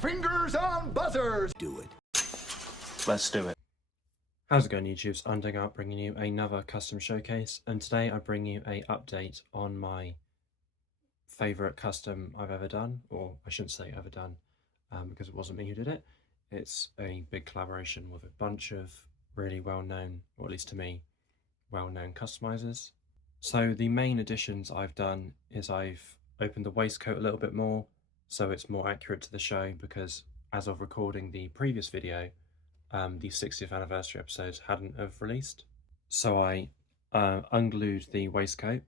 Fingers on buzzers! Do it. Let's do it. How's it going, YouTube? It's Undying, bringing you another custom showcase, and today I bring you a update on my favourite custom I've ever done, or I shouldn't say ever done, because it wasn't me who did it. It's a big collaboration with a bunch of really well-known, or at least to me, well-known customizers. So the main additions I've done is I've opened the waistcoat a little bit more, so it's more accurate to the show, because as of recording the previous video, the 60th anniversary episodes hadn't have released. So I unglued the waistcoat.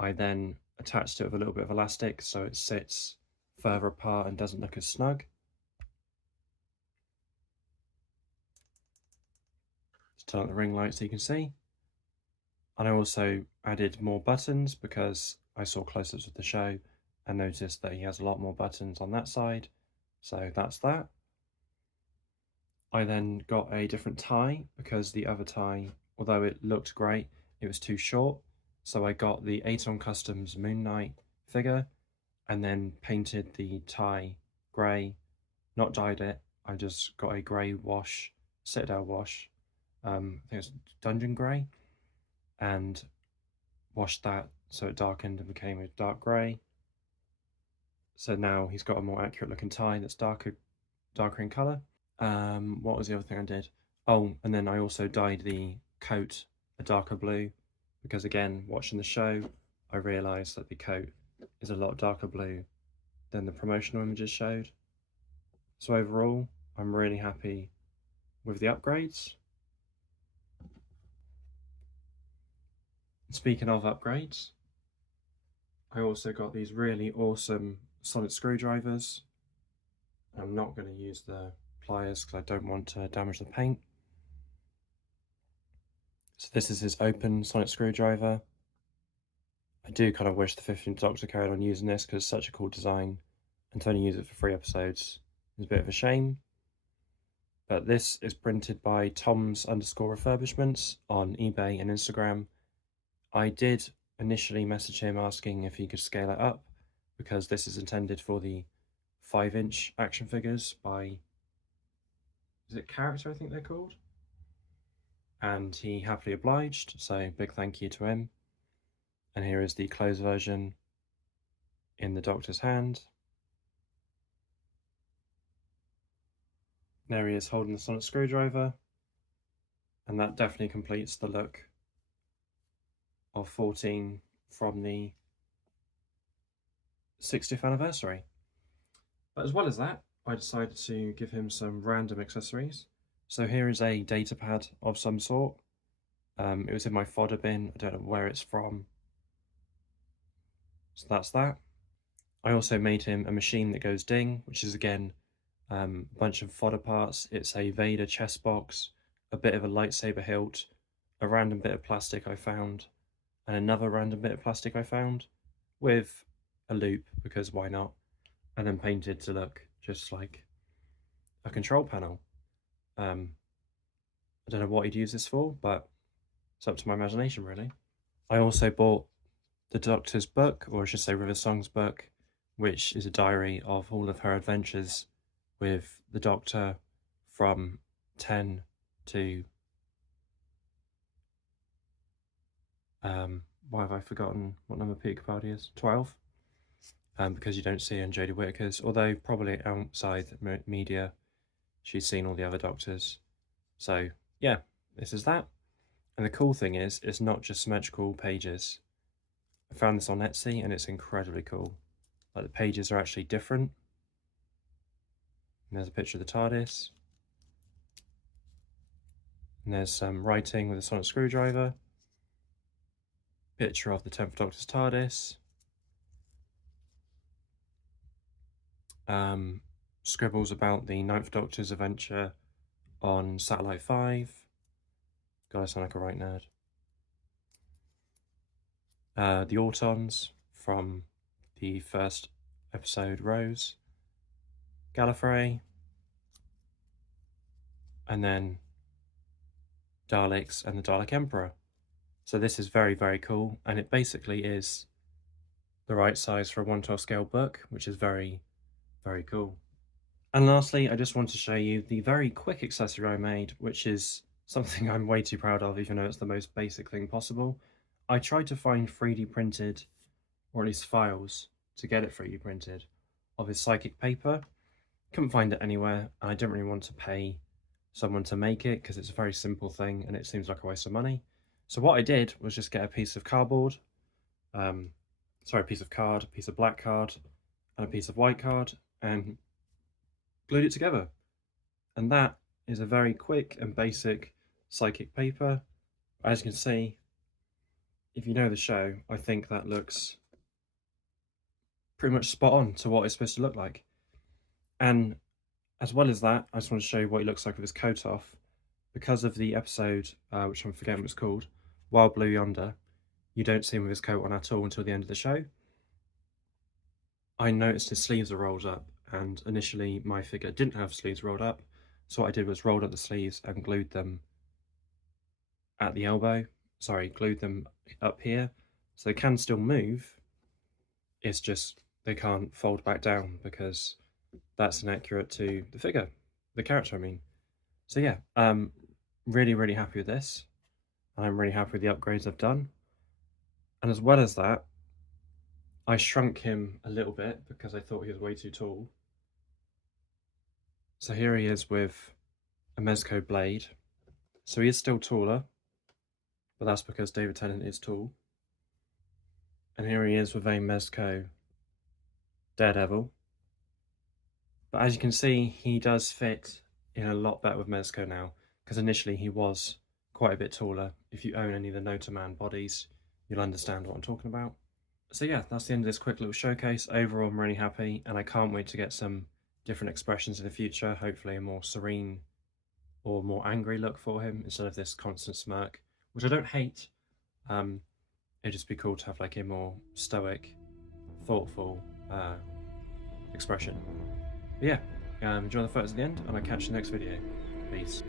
I then attached it with a little bit of elastic so it sits further apart and doesn't look as snug. Just turn on the ring light so you can see. And I also added more buttons because I saw close-ups of the show and noticed that he has a lot more buttons on that side. So that's that. I then got a different tie because the other tie, although it looked great, it was too short. So I got the Aton Customs Moon Knight figure and then painted the tie grey, not dyed it. I just got a grey wash, Citadel wash, I think it's Dungeon Grey, and washed that so it darkened and became a dark grey. So now he's got a more accurate looking tie that's darker in colour. What was the other thing I did? Oh, and then I also dyed the coat a darker blue because, again, watching the show, I realised that the coat is a lot darker blue than the promotional images showed. So overall, I'm really happy with the upgrades. Speaking of upgrades, I also got these really awesome solid screwdrivers. I'm not going to use the pliers because I don't want to damage the paint. So this is his open sonic screwdriver. I do kind of wish the 15th Doctor carried on using this because it's such a cool design, and to only use it for 3 episodes is a bit of a shame. But this is printed by Toms_refurbishments on eBay and Instagram. I did initially message him asking if he could scale it up because this is intended for the 5-inch action figures by, is it Character, I think they're called? And he happily obliged, so big thank you to him. And here is the closed version in the Doctor's hand. There he is holding the sonic screwdriver, and that definitely completes the look of 14 from the 60th anniversary. But as well as that, I decided to give him some random accessories. So here is a data pad of some sort. It was in my fodder bin, I don't know where it's from. So that's that. I also made him a machine that goes ding, which is again a bunch of fodder parts. It's a Vader chest box, a bit of a lightsaber hilt, a random bit of plastic I found, and another random bit of plastic I found with a loop, because why not? And then painted to look just like a control panel. I don't know what he'd use this for, but it's up to my imagination, really. I also bought the Doctor's book, or I should say River Song's book, which is a diary of all of her adventures with the Doctor from 10 to... why have I forgotten what number Peter Capaldi is? 12? Because you don't see her in Jodie Whittaker's, although probably outside media she's seen all the other Doctors. So yeah, this is that. And the cool thing is, it's not just symmetrical pages. I found this on Etsy and it's incredibly cool. Like, the pages are actually different. And there's a picture of the TARDIS. And there's some writing with a sonic screwdriver. Picture of the 10th Doctor's TARDIS. Scribbles about the 9th Doctor's adventure on Satellite 5. God, I sound like a right nerd. The Autons from the first episode, Rose. Gallifrey. And then Daleks and the Dalek Emperor. So this is very, very cool, and it basically is the right size for a 1/12 scale book, which is very, very cool. And lastly, I just want to show you the very quick accessory I made, which is something I'm way too proud of, even though it's the most basic thing possible. I tried to find 3D printed, or at least files, to get it 3D printed, of his psychic paper. Couldn't find it anywhere, and I didn't really want to pay someone to make it because it's a very simple thing and it seems like a waste of money. So what I did was just get a piece of cardboard, a piece of card, a piece of black card, and a piece of white card, and glued it together. And that is a very quick and basic psychic paper. As you can see, if you know the show, I think that looks pretty much spot on to what it's supposed to look like. And as well as that, I just want to show you what he looks like with his coat off. Because of the episode, which I'm forgetting what it's called, Wild Blue Yonder, you don't see him with his coat on at all until the end of the show. I noticed his sleeves are rolled up, and initially my figure didn't have sleeves rolled up, so what I did was rolled up the sleeves and glued them at the elbow. Sorry, glued them up here, so they can still move. It's just they can't fold back down because that's inaccurate to the figure, the character, I mean. So yeah, really, really happy with this. And I'm really happy with the upgrades I've done. And as well as that, I shrunk him a little bit because I thought he was way too tall. So here he is with a Mezco blade. So he is still taller, but that's because David Tennant is tall. And here he is with a Mezco Daredevil. But as you can see, he does fit in a lot better with Mezco now, because initially he was quite a bit taller. If you own any of the Notaman bodies, you'll understand what I'm talking about. So yeah, that's the end of this quick little showcase. Overall, I'm really happy, and I can't wait to get some different expressions in the future, hopefully a more serene or more angry look for him instead of this constant smirk, which I don't hate. It'd just be cool to have like a more stoic, thoughtful expression. But yeah, enjoy the photos at the end, and I'll catch you in the next video. Peace.